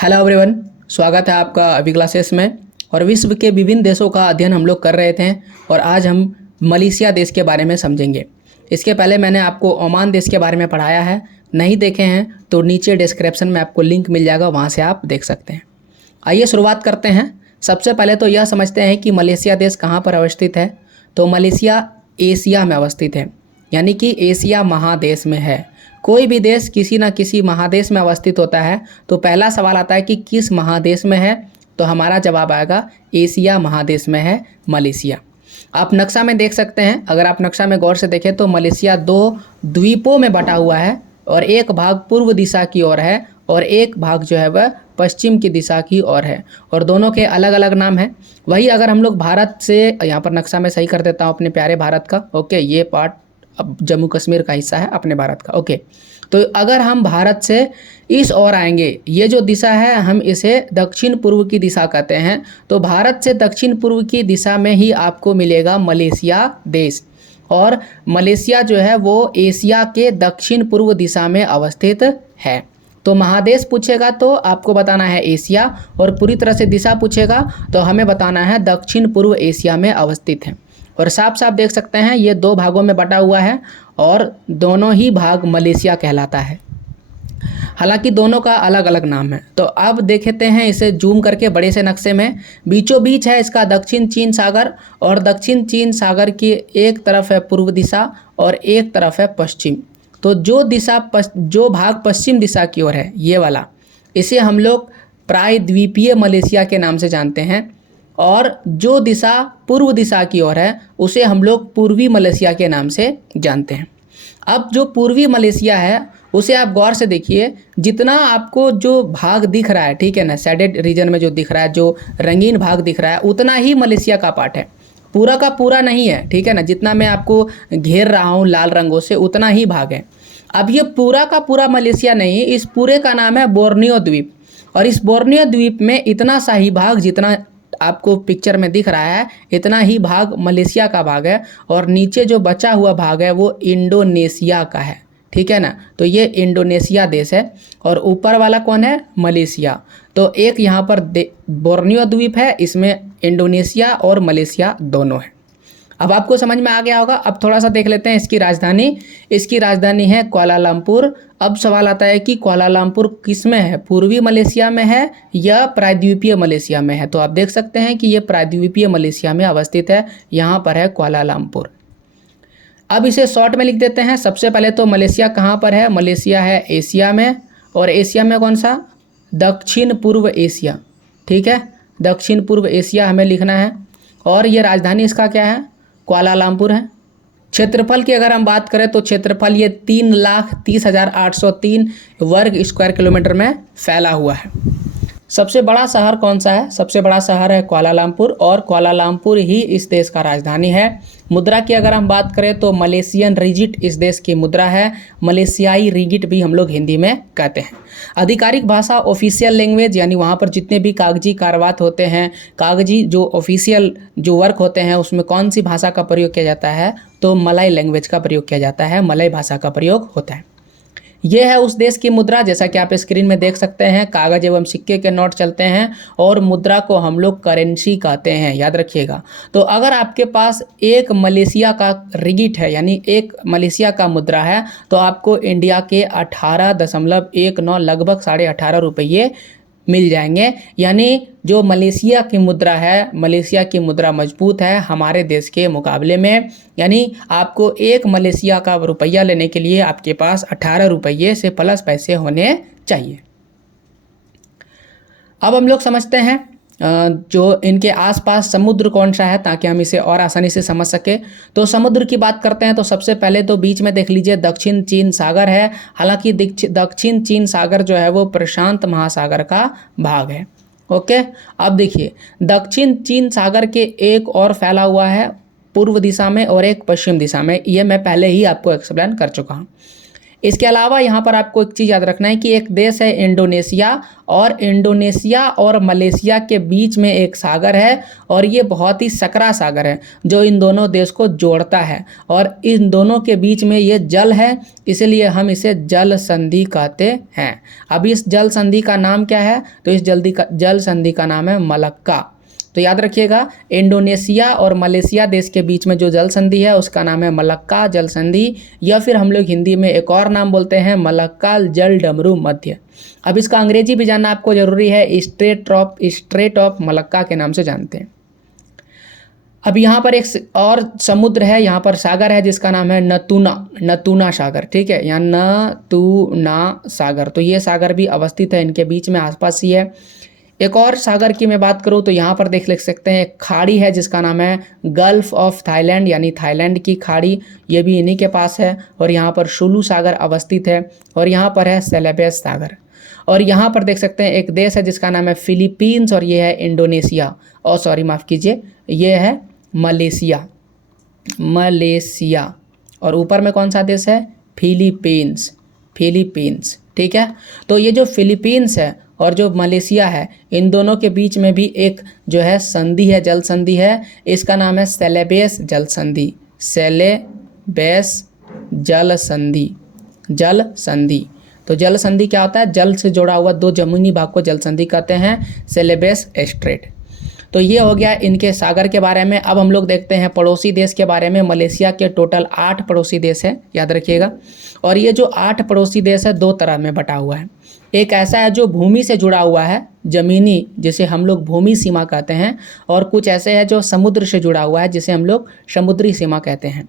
Hello everyone, स्वागत है आपका अभी क्लासेस में। और विश्व के विभिन्न देशों का अध्ययन हम लोग कर रहे थे और आज हम मलेशिया देश के बारे में समझेंगे। इसके पहले मैंने आपको ओमान देश के बारे में पढ़ाया है, नहीं देखे हैं तो नीचे डिस्क्रिप्शन में आपको लिंक मिल जाएगा, वहाँ से आप देख सकते हैं। आइए शुरुआत करते हैं। सबसे पहले तो यह समझते हैं कि मलेशिया देश कहाँ पर अवस्थित है। तो मलेशिया एशिया में अवस्थित है, यानी कि एशिया महादेश में है। कोई भी देश किसी न किसी महादेश में अवस्थित होता है, तो पहला सवाल आता है कि किस महादेश में है, तो हमारा जवाब आएगा एशिया महादेश में है मलेशिया। आप नक्शा में देख सकते हैं, अगर आप नक्शा में गौर से देखें तो मलेशिया दो द्वीपों में बटा हुआ है और एक भाग पूर्व दिशा की ओर है और एक भाग जो है वह पश्चिम की दिशा की ओर है, और दोनों के अलग अलग नाम हैं। वही अगर हम लोग भारत से, यहाँ पर नक्शा में सही कर देता हूँ अपने प्यारे भारत का, ओके, ये पार्ट अब जम्मू कश्मीर का हिस्सा है अपने भारत का, ओके। तो अगर हम भारत से इस ओर आएंगे, ये जो दिशा है हम इसे दक्षिण पूर्व की दिशा कहते हैं, तो भारत से दक्षिण पूर्व की दिशा में ही आपको मिलेगा मलेशिया देश। और मलेशिया जो है वो एशिया के दक्षिण पूर्व दिशा में अवस्थित है। तो महादेश पूछेगा तो आपको बताना है एशिया, और पूरी तरह से दिशा पूछेगा तो हमें बताना है दक्षिण पूर्व एशिया में अवस्थित है। और साफ साफ देख सकते हैं ये दो भागों में बटा हुआ है और दोनों ही भाग मलेशिया कहलाता है, हालांकि दोनों का अलग अलग नाम है। तो अब देखते हैं इसे जूम करके बड़े से नक्शे में। बीचों बीच है इसका दक्षिण चीन सागर, और दक्षिण चीन सागर की एक तरफ है पूर्व दिशा और एक तरफ है पश्चिम। तो जो भाग पश्चिम दिशा की ओर है, ये वाला, इसे हम लोग प्रायद्वीपीय मलेशिया के नाम से जानते हैं, और जो दिशा पूर्व दिशा की ओर है उसे हम लोग पूर्वी मलेशिया के नाम से जानते हैं। अब जो पूर्वी मलेशिया है उसे आप गौर से देखिए, जितना आपको जो भाग दिख रहा है, ठीक है ना, शेडेड रीजन में जो दिख रहा है, जो रंगीन भाग दिख रहा है, उतना ही मलेशिया का पार्ट है, पूरा का पूरा नहीं है, ठीक है ना। जितना मैं आपको घेर रहा हूँ लाल रंगों से, उतना ही भाग है। अब ये पूरा का पूरा मलेशिया नहीं, इस पूरे का नाम है बोर्नियो द्वीप, और इस बोर्नियो द्वीप में इतना सा ही भाग, जितना आपको पिक्चर में दिख रहा है, इतना ही भाग मलेशिया का भाग है, और नीचे जो बचा हुआ भाग है वो इंडोनेशिया का है, ठीक है ना। तो ये इंडोनेशिया देश है, और ऊपर वाला कौन है, मलेशिया। तो एक यहाँ पर बोर्नियो द्वीप है, इसमें इंडोनेशिया और मलेशिया दोनों है। अब आपको समझ में आ गया होगा। अब थोड़ा सा देख लेते हैं इसकी राजधानी है कुआलालंपुर। अब सवाल आता है कि कुआलालंपुर किस में है, पूर्वी मलेशिया में है या प्रायद्वीपीय मलेशिया में है। तो आप देख सकते हैं कि ये प्रायद्वीपीय मलेशिया में अवस्थित है, यहाँ पर है कुआलालंपुर। अब इसे शॉर्ट में लिख देते हैं। सबसे पहले तो मलेशिया कहाँ पर है, मलेशिया है एशिया में, और एशिया में कौन सा, दक्षिण पूर्व एशिया, ठीक है, दक्षिण पूर्व एशिया हमें लिखना है। और ये राजधानी इसका क्या है, कुआलालंपुर है। क्षेत्रफल की अगर हम बात करें तो क्षेत्रफल ये 3,30,803 वर्ग स्क्वायर किलोमीटर में फैला हुआ है। सबसे बड़ा शहर कौन सा है, सबसे बड़ा शहर है कुआलालंपुर, और कुआलालंपुर ही इस देश का राजधानी है। मुद्रा की अगर हम बात करें तो मलेशियन रिगिट इस देश की मुद्रा है, मलेशियाई रिगिट भी हम लोग हिंदी में कहते हैं। आधिकारिक भाषा, ऑफिशियल लैंग्वेज, यानी वहाँ पर जितने भी कागजी कागजात होते हैं, कागजी जो ऑफिशियल जो वर्क होते हैं, उसमें कौन सी भाषा का प्रयोग किया जाता है, तो मलय लैंग्वेज का प्रयोग किया जाता है, मलय भाषा का प्रयोग होता है। ये है उस देश की मुद्रा, जैसा कि आप स्क्रीन में देख सकते हैं। कागज एवं सिक्के के नोट चलते हैं, और मुद्रा को हम लोग करेंसी कहते हैं, याद रखिएगा। तो अगर आपके पास एक मलेशिया का रिगिट है, यानी एक मलेशिया का मुद्रा है, तो आपको इंडिया के 18.19 लगभग 18.5 रुपये मिल जाएंगे। यानी जो मलेशिया की मुद्रा है, मलेशिया की मुद्रा मजबूत है हमारे देश के मुकाबले में। यानी आपको एक मलेशिया का रुपया लेने के लिए आपके पास 18 रुपये से प्लस पैसे होने चाहिए। अब हम लोग समझते हैं जो इनके आसपास समुद्र कौन सा है, ताकि हम इसे और आसानी से समझ सके। तो समुद्र की बात करते हैं तो सबसे पहले तो बीच में देख लीजिए दक्षिण चीन सागर है। हालांकि दक्षिण चीन सागर जो है वो प्रशांत महासागर का भाग है, ओके। अब देखिए दक्षिण चीन सागर के एक और फैला हुआ है पूर्व दिशा में और एक पश्चिम दिशा में, ये मैं पहले ही आपको एक्सप्लेन कर चुका हूँ। इसके अलावा यहाँ पर आपको एक चीज़ याद रखना है कि एक देश है इंडोनेशिया, और इंडोनेशिया और मलेशिया के बीच में एक सागर है, और ये बहुत ही सकरा सागर है जो इन दोनों देश को जोड़ता है, और इन दोनों के बीच में ये जल है, इसलिए हम इसे जल संधि कहते हैं। अब इस जल संधि का नाम क्या है? तो इस जल संधि का नाम है मलक्का। तो याद रखिएगा, इंडोनेशिया और मलेशिया देश के बीच में जो जल संधि है उसका नाम है मलक्का जल संधि, या फिर हम लोग हिंदी में एक और नाम बोलते हैं मलक्का जल डमरू मध्य। अब इसका अंग्रेजी भी जानना आपको जरूरी है, स्ट्रेट ऑफ मलक्का के नाम से जानते हैं। अब यहाँ पर एक और समुद्र है, यहाँ पर सागर है जिसका नाम है नतूना सागर, ठीक है, यहाँ नतूना सागर। तो ये सागर भी अवस्थित है इनके बीच में, आसपास ही है। एक और सागर की मैं बात करूँ तो यहाँ पर लिख सकते हैं एक खाड़ी है जिसका नाम है गल्फ ऑफ थाईलैंड, यानी थाईलैंड की खाड़ी, ये भी इन्हीं के पास है। और यहाँ पर सुलू सागर अवस्थित है, और यहाँ पर है सेलेबस सागर। और यहाँ पर देख सकते हैं एक देश है जिसका नाम है फिलीपींस, और ये है इंडोनेशिया, और सॉरी माफ़ कीजिए, ये है मलेशिया। और ऊपर में कौन सा देश है? फिलीपींस, ठीक है। तो ये जो फिलीपींस है और जो मलेशिया है, इन दोनों के बीच में भी एक जो है संधि है, जल संधि है, इसका नाम है सेलेबस जल संधि, सेलेबस जल संधि। तो जल संधि क्या होता है? जल से जुड़ा हुआ दो जमीनी भाग को जल संधि कहते हैं, सेलेबस स्ट्रेट। तो ये हो गया इनके सागर के बारे में। अब हम लोग देखते हैं पड़ोसी देश के बारे में। मलेशिया के टोटल 8 पड़ोसी देश हैं, याद रखिएगा। और ये जो 8 पड़ोसी देश है 2 तरह में बटा हुआ है। एक ऐसा है जो भूमि से जुड़ा हुआ है, जमीनी, जिसे हम लोग भूमि सीमा कहते हैं, और कुछ ऐसे है जो समुद्र से जुड़ा हुआ है जिसे हम लोग समुद्री सीमा कहते हैं।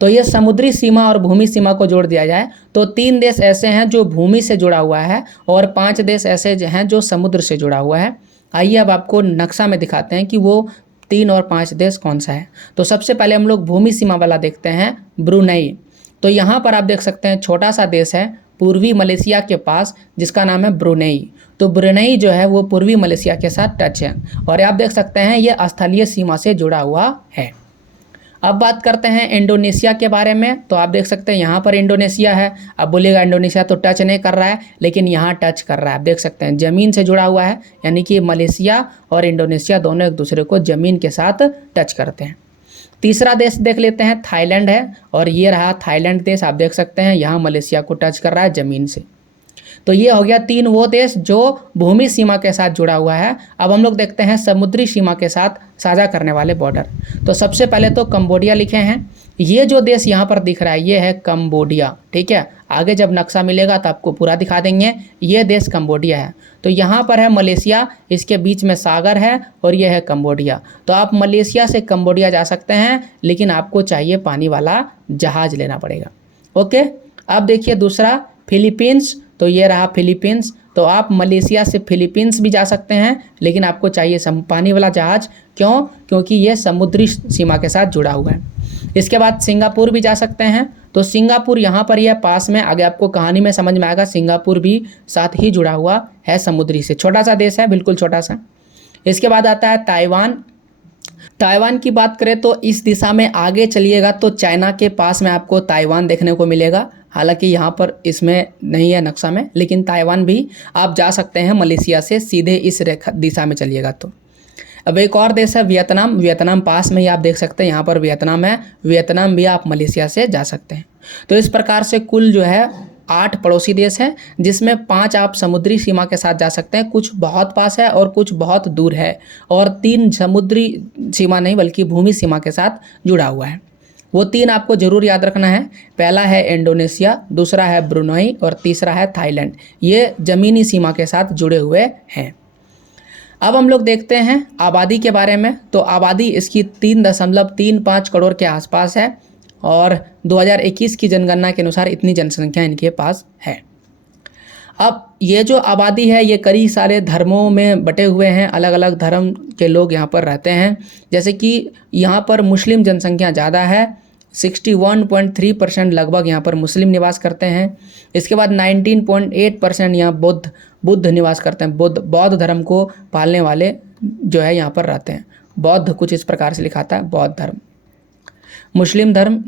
तो ये समुद्री सीमा और भूमि सीमा को जोड़ दिया जाए तो 3 देश ऐसे हैं जो भूमि से जुड़ा हुआ है, और 5 देश ऐसे हैं जो समुद्र से जुड़ा हुआ है। आइए अब आपको नक्शा में दिखाते हैं कि वो 3 और 5 देश कौन सा है। तो सबसे पहले हम लोग भूमि सीमा वाला देखते हैं, ब्रुनई। तो यहाँ पर आप देख सकते हैं छोटा सा देश है पूर्वी मलेशिया के पास जिसका नाम है ब्रुनई। तो ब्रुनई जो है वो पूर्वी मलेशिया के साथ टच है, और आप देख सकते हैं ये स्थलीय सीमा से जुड़ा हुआ है। अब बात करते हैं इंडोनेशिया के बारे में। तो आप देख सकते हैं यहाँ पर इंडोनेशिया है। अब बोलिएगा इंडोनेशिया तो टच नहीं कर रहा है, लेकिन यहाँ टच कर रहा है। आप देख सकते हैं ज़मीन से जुड़ा हुआ है, यानी कि मलेशिया और इंडोनेशिया दोनों एक दूसरे को ज़मीन के साथ टच करते हैं। तीसरा देश देख लेते हैं, थाईलैंड है, और ये रहा थाईलैंड देश। आप देख सकते हैं यहाँ मलेशिया को टच कर रहा है ज़मीन से। तो ये हो गया 3 वो देश जो भूमि सीमा के साथ जुड़ा हुआ है। अब हम लोग देखते हैं समुद्री सीमा के साथ साझा करने वाले बॉर्डर। तो सबसे पहले तो कंबोडिया लिखे हैं। ये जो देश यहाँ पर दिख रहा है ये है कंबोडिया, ठीक है। आगे जब नक्शा मिलेगा तो आपको पूरा दिखा देंगे। ये देश कंबोडिया है। तो यहाँ पर है मलेशिया, इसके बीच में सागर है, और ये है कंबोडिया। तो आप मलेशिया से कंबोडिया जा सकते हैं, लेकिन आपको चाहिए पानी वाला जहाज़ लेना पड़ेगा। ओके, अब देखिए दूसरा फिलीपींस। तो ये रहा फिलीपींस। तो आप मलेशिया से फिलीपींस भी जा सकते हैं, लेकिन आपको चाहिए पानी वाला जहाज़। क्यों? क्योंकि ये समुद्री सीमा के साथ जुड़ा हुआ है। इसके बाद सिंगापुर भी जा सकते हैं। तो सिंगापुर यहाँ पर यह पास में, आगे आपको कहानी में समझ में आएगा, सिंगापुर भी साथ ही जुड़ा हुआ है समुद्री से। छोटा सा देश है, बिल्कुल छोटा सा। इसके बाद आता है ताइवान। ताइवान की बात करें तो इस दिशा में आगे चलिएगा तो चाइना के पास में आपको ताइवान देखने को मिलेगा। हालांकि यहाँ पर इसमें नहीं है नक्शा में, लेकिन ताइवान भी आप जा सकते हैं मलेशिया से सीधे इस रेखा दिशा में चलिएगा तो। अब एक और देश है वियतनाम। वियतनाम पास में ही आप देख सकते हैं, यहाँ पर वियतनाम है। वियतनाम भी आप मलेशिया से जा सकते हैं। तो इस प्रकार से कुल जो है 8 पड़ोसी देश हैं, जिसमें 5 आप समुद्री सीमा के साथ जा सकते हैं, कुछ बहुत पास है और कुछ बहुत दूर है, और 3 समुद्री सीमा नहीं बल्कि भूमि सीमा के साथ जुड़ा हुआ है। वो 3 आपको जरूर याद रखना है। पहला है इंडोनेशिया, दूसरा है ब्रुनई, और तीसरा है थाईलैंड। ये ज़मीनी सीमा के साथ जुड़े हुए हैं। अब हम लोग देखते हैं आबादी के बारे में। तो आबादी इसकी 3.35 करोड़ के आसपास है, और 2021 की जनगणना के अनुसार इतनी जनसंख्या इनके पास है। अब ये जो आबादी है ये कई सारे धर्मों में बटे हुए हैं, अलग अलग धर्म के लोग यहाँ पर रहते हैं। जैसे कि यहाँ पर मुस्लिम जनसंख्या ज़्यादा है, 61.3% लगभग यहाँ पर मुस्लिम निवास करते हैं। इसके बाद 19.8% यहाँ बुद्ध निवास करते हैं। बौद्ध धर्म को पालने वाले जो है यहाँ पर रहते हैं। बौद्ध कुछ इस प्रकार से लिखाता है, बौद्ध धर्म। मुस्लिम धर्म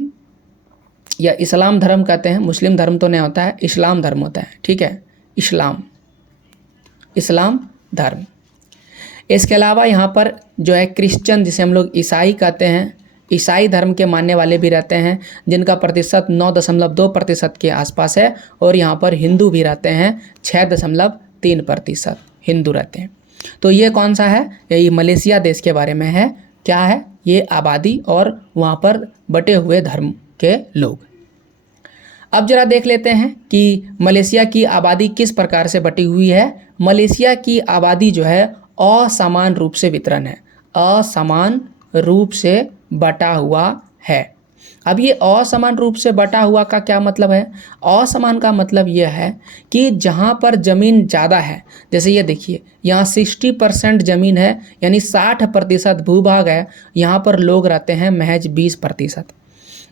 या इस्लाम धर्म कहते हैं, मुस्लिम धर्म तो नहीं होता है, इस्लाम धर्म होता है, ठीक है, इस्लाम धर्म। इसके अलावा यहाँ पर जो है क्रिश्चियन, जिसे हम लोग ईसाई कहते हैं, ईसाई धर्म के मानने वाले भी रहते हैं, जिनका प्रतिशत 9.2% के आसपास है। और यहाँ पर हिंदू भी रहते हैं, 6.3% हिंदू रहते हैं। तो ये कौन सा है, ये मलेशिया देश के बारे में है। क्या है ये, आबादी और वहाँ पर बटे हुए धर्म के लोग। अब जरा देख लेते हैं कि मलेशिया की आबादी किस प्रकार से बटी हुई है। मलेशिया की आबादी जो है असमान रूप से वितरण है, असमान रूप से बटा हुआ है। अब ये असमान रूप से बटा हुआ का क्या मतलब है? असमान का मतलब यह है कि जहाँ पर ज़मीन ज़्यादा है, जैसे ये देखिए यहाँ 60% ज़मीन है, यानी 60% भूभाग है, यहाँ पर लोग रहते हैं महज 20%।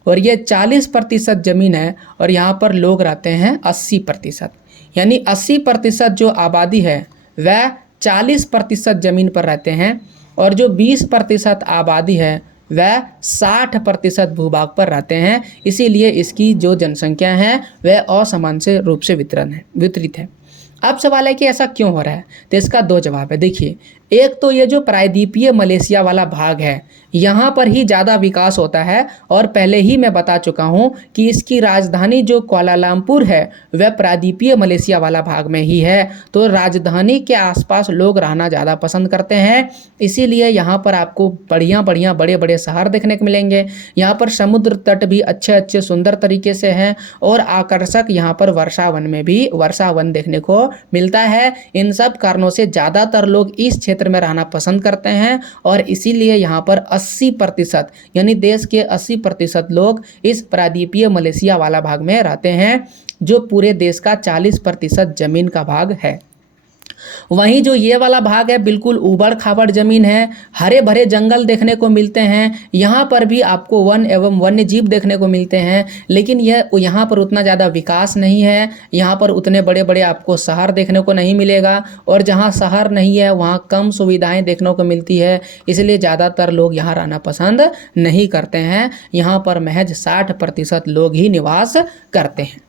और ये 40% ज़मीन है और यहाँ पर लोग रहते हैं 80%। यानी 80% जो आबादी है वह 40% ज़मीन पर रहते हैं, और जो 20% आबादी है वह 60% भूभाग पर रहते हैं। इसीलिए इसकी जो जनसंख्या है वह असमान से रूप से वितरित है। अब सवाल है कि ऐसा क्यों हो रहा है, तो इसका दो जवाब है। देखिए, एक तो ये जो प्रायद्वीपीय मलेशिया वाला भाग है, यहाँ पर ही ज़्यादा विकास होता है, और पहले ही मैं बता चुका हूँ कि इसकी राजधानी जो कुआलालंपुर है वह प्रायद्वीपीय मलेशिया वाला भाग में ही है। तो राजधानी के आसपास लोग रहना ज़्यादा पसंद करते हैं, इसीलिए यहाँ पर आपको बढ़िया बड़े बड़े शहर देखने को मिलेंगे। यहाँ पर समुद्र तट भी अच्छे सुंदर तरीके से हैं, और आकर्षक यहाँ पर वर्षावन में भी वर्षावन देखने को मिलता है। इन सब कारणों से ज़्यादातर लोग इस क्षेत्र में रहना पसंद करते हैं, और इसीलिए यहाँ पर 80% यानी देश के 80% लोग इस प्रायद्वीपीय मलेशिया वाला भाग में रहते हैं, जो पूरे देश का 40% जमीन का भाग है। वहीं जो ये वाला भाग है बिल्कुल ऊबड़ खाबड़ जमीन है, हरे भरे जंगल देखने को मिलते हैं, यहाँ पर भी आपको वन एवं वन्य जीव देखने को मिलते हैं, लेकिन यहाँ पर उतना ज़्यादा विकास नहीं है। यहाँ पर उतने बड़े बड़े आपको शहर देखने को नहीं मिलेगा, और जहाँ शहर नहीं है वहाँ कम सुविधाएं देखने को मिलती है, इसलिए ज़्यादातर लोग यहाँ रहना पसंद नहीं करते हैं। यहाँ पर महज 60% लोग ही निवास करते हैं।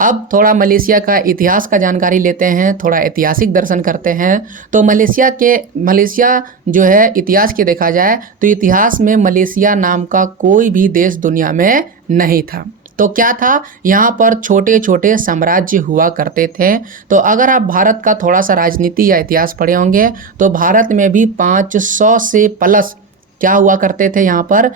अब थोड़ा मलेशिया का इतिहास का जानकारी लेते हैं, थोड़ा ऐतिहासिक दर्शन करते हैं। तो मलेशिया जो है इतिहास के देखा जाए तो इतिहास में मलेशिया नाम का कोई भी देश दुनिया में नहीं था। तो क्या था, यहाँ पर छोटे छोटे साम्राज्य हुआ करते थे। तो अगर आप भारत का थोड़ा सा राजनीति या इतिहास पढ़े होंगे तो भारत में भी 500 से प्लस क्या हुआ करते थे, यहाँ पर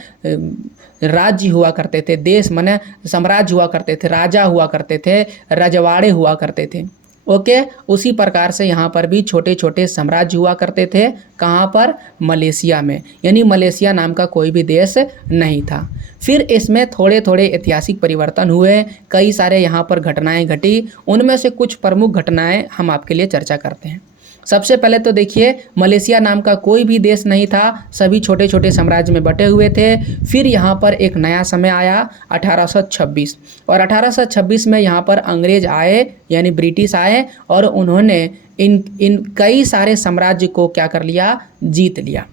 राज्य हुआ करते थे, देश माने साम्राज्य हुआ करते थे, राजा हुआ करते थे, रजवाड़े हुआ करते थे। ओके, उसी प्रकार से यहाँ पर भी छोटे छोटे साम्राज्य हुआ करते थे। कहाँ पर? मलेशिया में। यानी मलेशिया नाम का कोई भी देश नहीं था। फिर इसमें थोड़े थोड़े ऐतिहासिक परिवर्तन हुए, कई सारे यहाँ पर घटनाएं घटी। उनमें से कुछ प्रमुख घटनाएं हम आपके लिए चर्चा करते हैं। सबसे पहले तो देखिए, मलेशिया नाम का कोई भी देश नहीं था, सभी छोटे छोटे साम्राज्य में बटे हुए थे। फिर यहाँ पर एक नया समय आया 1826, और 1826 में यहाँ पर अंग्रेज आए, यानी ब्रिटिश आए, और उन्होंने इन कई सारे साम्राज्य को क्या कर लिया, जीत लिया।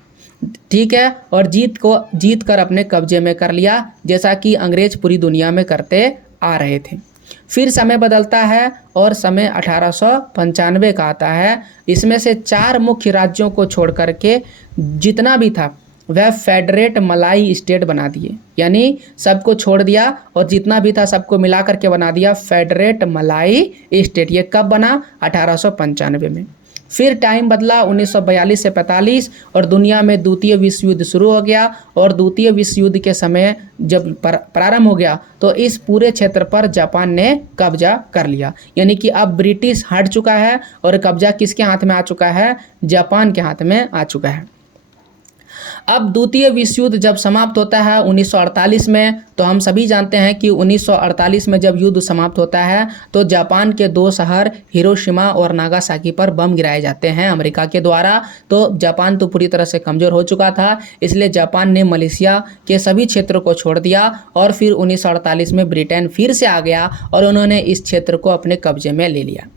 ठीक है, और जीत कर अपने कब्जे में कर लिया, जैसा कि अंग्रेज पूरी दुनिया में करते आ रहे थे। फिर समय बदलता है और समय 1895 का आता है। इसमें से 4 मुख्य राज्यों को छोड़ करके जितना भी था वह फेडरेट मलाई स्टेट बना दिए, यानी सबको छोड़ दिया और जितना भी था सबको मिला करके बना दिया फेडरेट मलाई स्टेट। ये कब बना? 1895 में। फिर टाइम बदला 1942 से 45, और दुनिया में द्वितीय विश्व युद्ध शुरू हो गया। और द्वितीय विश्व युद्ध के समय जब प्रारंभ हो गया तो इस पूरे क्षेत्र पर जापान ने कब्जा कर लिया, यानी कि अब ब्रिटिश हट चुका है और कब्जा किसके हाथ में आ चुका है? जापान के हाथ में आ चुका है। अब द्वितीय विश्व युद्ध जब समाप्त होता है 1948 में, तो हम सभी जानते हैं कि 1948 में जब युद्ध समाप्त होता है तो जापान के 2 शहर हिरोशिमा और नागासाकी पर बम गिराए जाते हैं अमेरिका के द्वारा। तो जापान तो पूरी तरह से कमज़ोर हो चुका था, इसलिए जापान ने मलेशिया के सभी क्षेत्रों को छोड़ दिया। और फिर 1948 में ब्रिटेन फिर से आ गया और उन्होंने इस क्षेत्र को अपने कब्जे में ले लिया।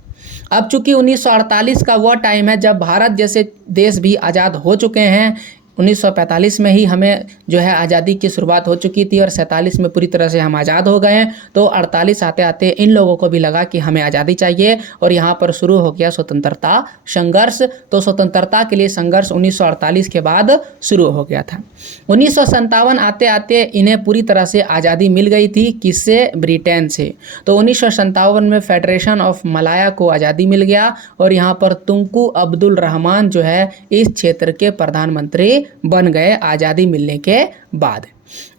अब चूंकि 1948 का वह टाइम है जब भारत जैसे देश भी आज़ाद हो चुके हैं, 1945 में ही हमें जो है आज़ादी की शुरुआत हो चुकी थी और 47 में पूरी तरह से हम आज़ाद हो गए हैं। तो 48 आते आते इन लोगों को भी लगा कि हमें आज़ादी चाहिए और यहाँ पर शुरू हो गया स्वतंत्रता संघर्ष। तो स्वतंत्रता के लिए संघर्ष 1948 के बाद शुरू हो गया था। 1957 आते आते इन्हें पूरी तरह से आज़ादी मिल गई थी। किससे? ब्रिटेन से। तो 1957 में फेडरेशन ऑफ मलाया को आज़ादी मिल गया और यहाँ पर तुंकू अब्दुल रहमान जो है इस क्षेत्र के प्रधानमंत्री बन गए आज़ादी मिलने के बाद।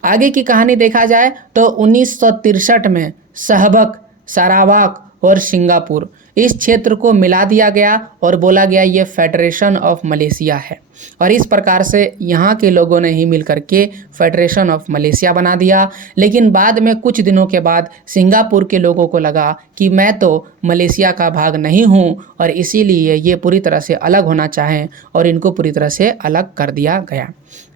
आगे की कहानी देखा जाए तो 1963 में सहबक, सारावाक और सिंगापुर इस क्षेत्र को मिला दिया गया और बोला गया ये फेडरेशन ऑफ मलेशिया है। और इस प्रकार से यहाँ के लोगों ने ही मिलकर के फेडरेशन ऑफ मलेशिया बना दिया। लेकिन बाद में कुछ दिनों के बाद सिंगापुर के लोगों को लगा कि मैं तो मलेशिया का भाग नहीं हूँ और इसीलिए ये पूरी तरह से अलग होना चाहें और इनको पूरी तरह से अलग कर दिया गया।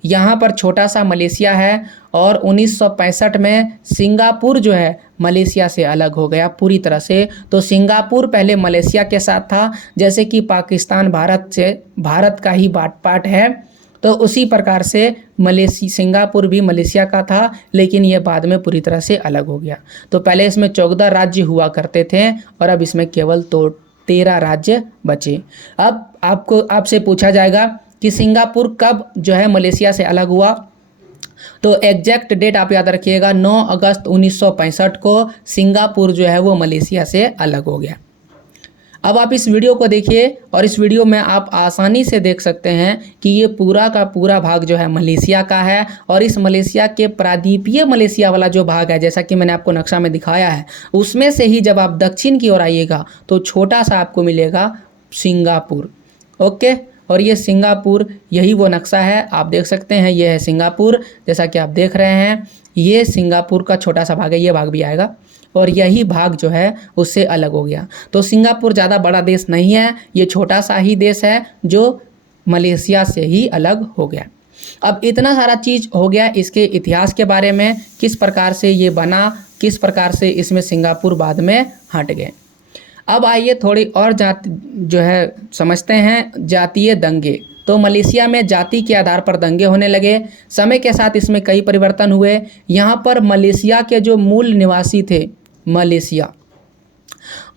यहाँ पर छोटा सा मलेशिया है और 1965 में सिंगापुर जो है मलेशिया से अलग हो गया पूरी तरह से। तो सिंगापुर पहले मलेशिया के साथ था, जैसे कि पाकिस्तान भारत का ही पार्ट है। तो उसी प्रकार से सिंगापुर भी मलेशिया का था, लेकिन ये बाद में पूरी तरह से अलग हो गया। तो पहले इसमें 14 राज्य हुआ करते थे और अब इसमें केवल 13 राज्य बचे। अब आपसे पूछा जाएगा कि सिंगापुर कब जो है मलेशिया से अलग हुआ। तो एग्जैक्ट डेट आप याद रखिएगा, 9 अगस्त 1965 को सिंगापुर जो है वो मलेशिया से अलग हो गया। अब आप इस वीडियो को देखिए और इस वीडियो में आप आसानी से देख सकते हैं कि ये पूरा का पूरा भाग जो है मलेशिया का है और इस मलेशिया के प्रायद्वीपीय मलेशिया वाला जो भाग है, जैसा कि मैंने आपको नक्शा में दिखाया है, उसमें से ही जब आप दक्षिण की ओर आइएगा तो छोटा सा आपको मिलेगा सिंगापुर। ओके, और ये सिंगापुर, यही वो नक्शा है, आप देख सकते हैं, ये है सिंगापुर। जैसा कि आप देख रहे हैं ये सिंगापुर का छोटा सा भाग है, ये भाग भी आएगा और यही भाग जो है उससे अलग हो गया। तो सिंगापुर ज़्यादा बड़ा देश नहीं है, ये छोटा सा ही देश है जो मलेशिया से ही अलग हो गया। अब इतना सारा चीज़ हो गया इसके इतिहास के बारे में, किस प्रकार से ये बना, किस प्रकार से इसमें सिंगापुर बाद में हट गए। अब आइए थोड़ी और जो है समझते हैं जातीय दंगे। तो मलेशिया में जाति के आधार पर दंगे होने लगे। समय के साथ इसमें कई परिवर्तन हुए। यहाँ पर मलेशिया के जो मूल निवासी थे मलेशिया,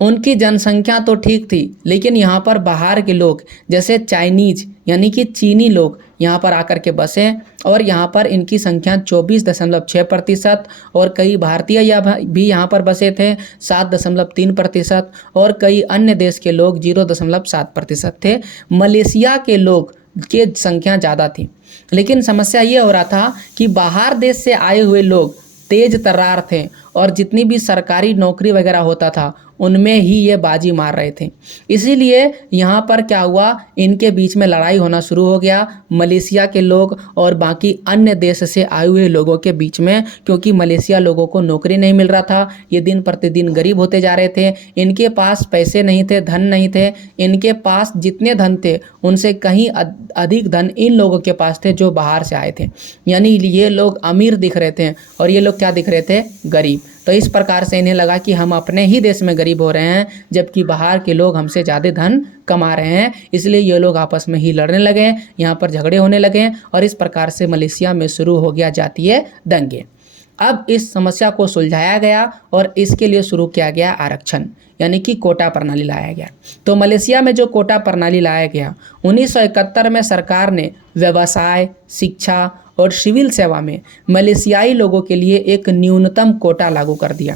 उनकी जनसंख्या तो ठीक थी, लेकिन यहाँ पर बाहर के लोग जैसे चाइनीज यानी कि चीनी लोग यहाँ पर आकर के बसे और यहाँ पर इनकी संख्या 24.6% और कई भारतीय भी यहाँ पर बसे थे 7.3% और कई अन्य देश के लोग 0.7% थे। मलेशिया के लोग की संख्या ज़्यादा थी, लेकिन समस्या ये हो रहा था कि बाहर देश से आए हुए लोग तेज तर्रार थे और जितनी भी सरकारी नौकरी वगैरह होता था उनमें ही ये बाजी मार रहे थे। इसीलिए यहाँ पर क्या हुआ, इनके बीच में लड़ाई होना शुरू हो गया मलेशिया के लोग और बाकी अन्य देश से आए हुए लोगों के बीच में, क्योंकि मलेशिया लोगों को नौकरी नहीं मिल रहा था। ये दिन प्रतिदिन गरीब होते जा रहे थे, इनके पास पैसे नहीं थे, धन नहीं थे। इनके पास जितने धन थे उनसे कहीं अधिक धन इन लोगों के पास थे जो बाहर से आए थे। यानी ये लोग अमीर दिख रहे थे और ये लोग क्या दिख रहे थे, गरीब। तो इस प्रकार से इन्हें लगा कि हम अपने ही देश में गरीब हो रहे हैं जबकि बाहर के लोग हमसे ज़्यादा धन कमा रहे हैं। इसलिए ये लोग आपस में ही लड़ने लगे, यहाँ पर झगड़े होने लगे और इस प्रकार से मलेशिया में शुरू हो गया जातीय दंगे। अब इस समस्या को सुलझाया गया और इसके लिए शुरू किया गया आरक्षण, यानी कि कोटा प्रणाली लाया गया। तो मलेशिया में जो कोटा प्रणाली लाया गया 1971 में सरकार ने व्यवसाय, शिक्षा और सिविल सेवा में मलेशियाई लोगों के लिए एक न्यूनतम कोटा लागू कर दिया।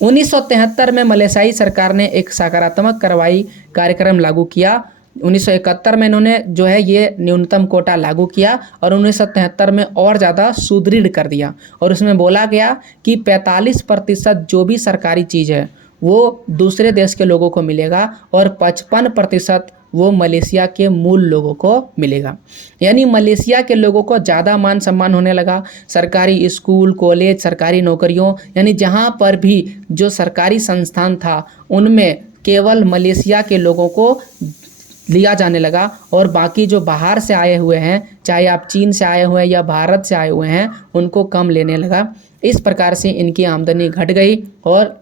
1973 में मलेशियाई सरकार ने एक सकारात्मक कार्रवाई कार्यक्रम लागू किया। 1971 में इन्होंने जो है ये न्यूनतम कोटा लागू किया और 1973 में और ज़्यादा सुदृढ़ कर दिया और उसमें बोला गया कि 45% जो भी सरकारी चीज़ है वो दूसरे देश के लोगों को मिलेगा और 55% वो मलेशिया के मूल लोगों को मिलेगा। यानी मलेशिया के लोगों को ज़्यादा मान सम्मान होने लगा। सरकारी स्कूल, कॉलेज, सरकारी नौकरियों, यानी जहाँ पर भी जो सरकारी संस्थान था उनमें केवल मलेशिया के लोगों को लिया जाने लगा और बाकी जो बाहर से आए हुए हैं, चाहे आप चीन से आए हुए हैं या भारत से आए हुए हैं, उनको कम लेने लगा। इस प्रकार से इनकी आमदनी घट गई और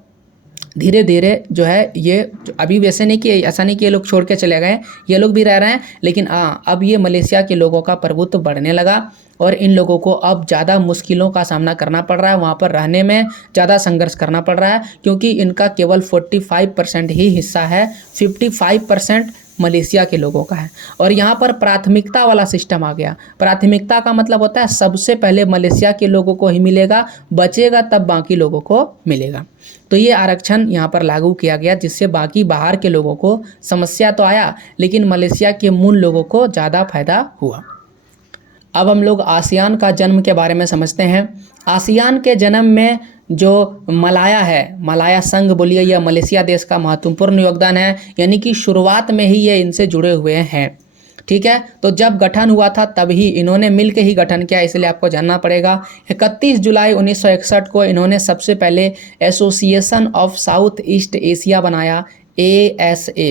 धीरे धीरे जो है ये अभी वैसे नहीं कि ऐसा नहीं कि ये लोग छोड़ के चले गए, ये लोग भी रह रहे हैं, लेकिन हाँ अब ये मलेशिया के लोगों का प्रभुत्व बढ़ने लगा और इन लोगों को अब ज़्यादा मुश्किलों का सामना करना पड़ रहा है, वहाँ पर रहने में ज़्यादा संघर्ष करना पड़ रहा है, क्योंकि इनका केवल 45% ही हिस्सा है, 55% मलेशिया के लोगों का है। और यहाँ पर प्राथमिकता वाला सिस्टम आ गया। प्राथमिकता का मतलब होता है सबसे पहले मलेशिया के लोगों को ही मिलेगा, बचेगा तब बाकी लोगों को मिलेगा। तो ये आरक्षण यहाँ पर लागू किया गया, जिससे बाकी बाहर के लोगों को समस्या तो आया, लेकिन मलेशिया के मूल लोगों को ज़्यादा फायदा हुआ। अब हम लोग आसियान का जन्म के बारे में समझते हैं। आसियान के जन्म में जो मलाया है, मलाया संघ बोलिए या मलेशिया देश का महत्वपूर्ण योगदान है, यानी कि शुरुआत में ही ये इनसे जुड़े हुए हैं। ठीक है, तो जब गठन हुआ था तभी इन्होंने मिल के ही गठन किया, इसलिए आपको जानना पड़ेगा। 31 जुलाई 1961 को इन्होंने सबसे पहले association of south east Asia बनाया, ASA,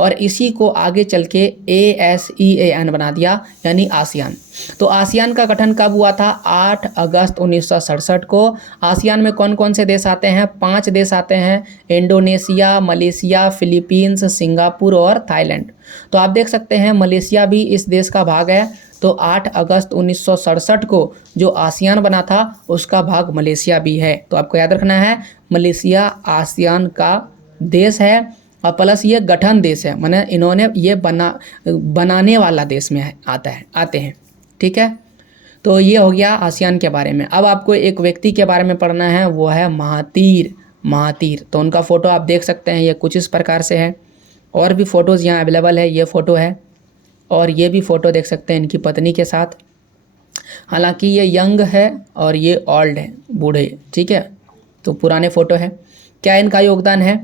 और इसी को आगे चल के ASEAN बना दिया, यानी आसियान। तो आसियान का गठन कब हुआ था? 8 अगस्त 1967 को। आसियान में कौन कौन से देश आते हैं? 5 देश आते हैं, इंडोनेशिया, मलेशिया, फिलीपींस, सिंगापुर और थाईलैंड। तो आप देख सकते हैं मलेशिया भी इस देश का भाग है। तो 8 अगस्त 1967 को जो आसियान बना था उसका भाग मलेशिया भी है। तो आपको याद रखना है मलेशिया आसियान का देश है और प्लस ये गठन देश है, माने इन्होंने ये बनाने वाला देश में आते हैं। ठीक है, तो ये हो गया आसियान के बारे में। अब आपको एक व्यक्ति के बारे में पढ़ना है, वो है महातीर। तो उनका फ़ोटो आप देख सकते हैं, ये कुछ इस प्रकार से है। और भी फ़ोटोज़ यहाँ अवेलेबल है, ये फ़ोटो है और ये भी फ़ोटो देख सकते हैं इनकी पत्नी के साथ। हालांकि ये यंग है और ये ओल्ड है, बूढ़े। ठीक है, तो पुराने फ़ोटो है। क्या इनका योगदान है?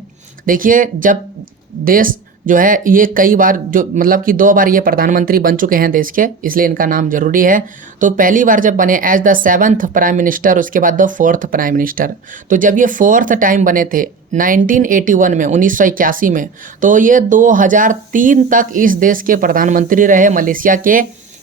देखिए, जब देश जो है ये कई बार जो मतलब कि 2 बार ये प्रधानमंत्री बन चुके हैं देश के, इसलिए इनका नाम जरूरी है। तो पहली बार जब बने as the 7th prime minister, उसके बाद द 4th प्राइम मिनिस्टर। तो जब ये 4th टाइम बने थे 1981 में, 1981 में, तो ये 2003 तक इस देश के प्रधानमंत्री रहे मलेशिया के।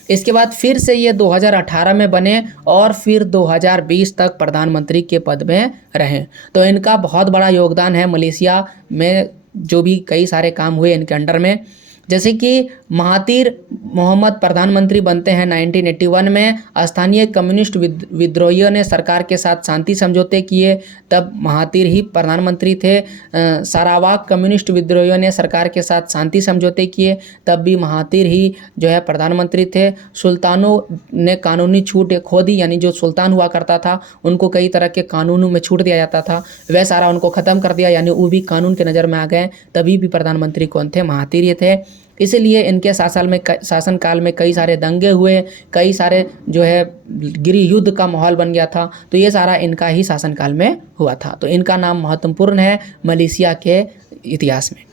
इसके बाद फिर से ये 2018 में बने और फिर 2020 तक प्रधानमंत्री के पद में रहे। तो इनका बहुत बड़ा योगदान है मलेशिया में, जो भी कई सारे काम हुए इनके अंडर में। जैसे कि महातीर मोहम्मद प्रधानमंत्री बनते हैं 1981 में। स्थानीय कम्युनिस्ट विद्रोहियों ने सरकार के साथ शांति समझौते किए, तब महातीर ही प्रधानमंत्री थे। सारावाक कम्युनिस्ट विद्रोहियों ने सरकार के साथ शांति समझौते किए, तब भी महातीर ही जो है प्रधानमंत्री थे। सुल्तानों ने कानूनी छूट खो दी, यानी जो सुल्तान हुआ करता था उनको कई तरह के कानूनों में छूट दिया जाता था, वह सारा उनको ख़त्म कर दिया, यानी वो भी कानून के नज़र में आ गए। तभी भी प्रधानमंत्री कौन थे? महातीर ही थे। इसलिए इनके शासनकाल में कई सारे दंगे हुए, कई सारे जो है गृह युद्ध का माहौल बन गया था। तो ये सारा इनका ही शासनकाल में हुआ था। तो इनका नाम महत्वपूर्ण है मलेशिया के इतिहास में।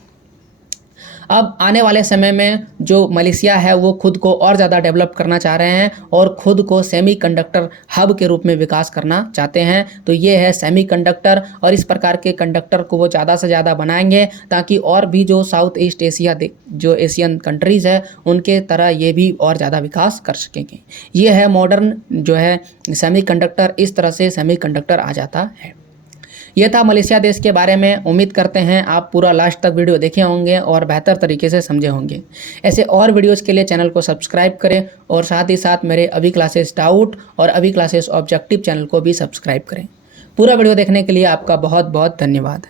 अब आने वाले समय में जो मलेशिया है वो खुद को और ज़्यादा डेवलप करना चाह रहे हैं और खुद को सेमीकंडक्टर हब के रूप में विकास करना चाहते हैं। तो ये है सेमीकंडक्टर, और इस प्रकार के कंडक्टर को वो ज़्यादा से ज़्यादा बनाएंगे ताकि और भी जो साउथ ईस्ट एशिया जो एशियन कंट्रीज़ है उनके तरह ये भी और ज़्यादा विकास कर सकेंगे। ये है मॉडर्न जो है सेमीकंडक्टर, इस तरह से सेमीकंडक्टर आ जाता है। यह था मलेशिया देश के बारे में। उम्मीद करते हैं आप पूरा लास्ट तक वीडियो देखे होंगे और बेहतर तरीके से समझे होंगे। ऐसे और वीडियोज़ के लिए चैनल को सब्सक्राइब करें और साथ ही साथ मेरे अभी क्लासेस डाउट और अभी क्लासेस ऑब्जेक्टिव चैनल को भी सब्सक्राइब करें। पूरा वीडियो देखने के लिए आपका बहुत बहुत धन्यवाद।